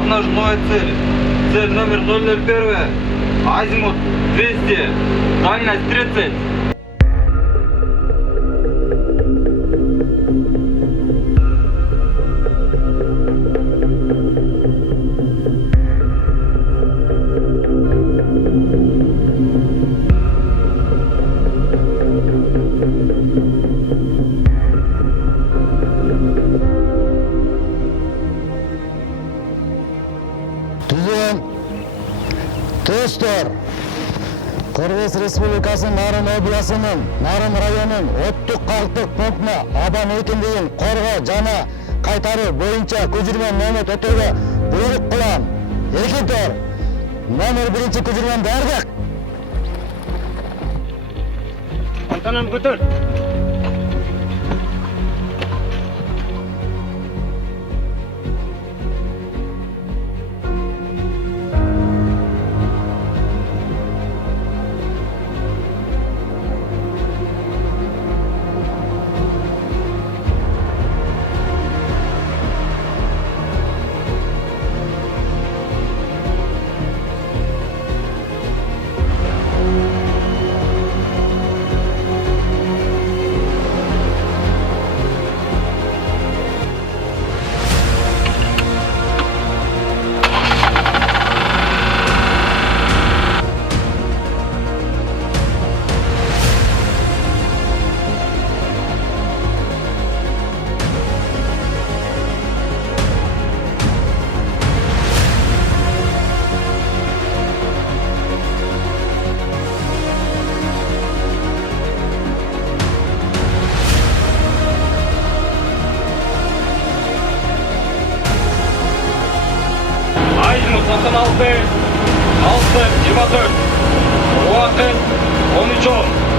Обнаружена новая цель. Цель номер 001. Азимут 200. Дальность 30. Түзем. Достор, Кыргыз Республикасынын Нарын областынын Нарын районунун оттук калктык пунктуна аба мейкиндигин коргоо жана кайтаруу боюнча көчүрмө Мамат өтөөгө буйрук кылам. Экинтор, номер 1 көчүрмө дардык. Антанан көтөр. Азимут 96, 6, 24. Уақыт 13:10.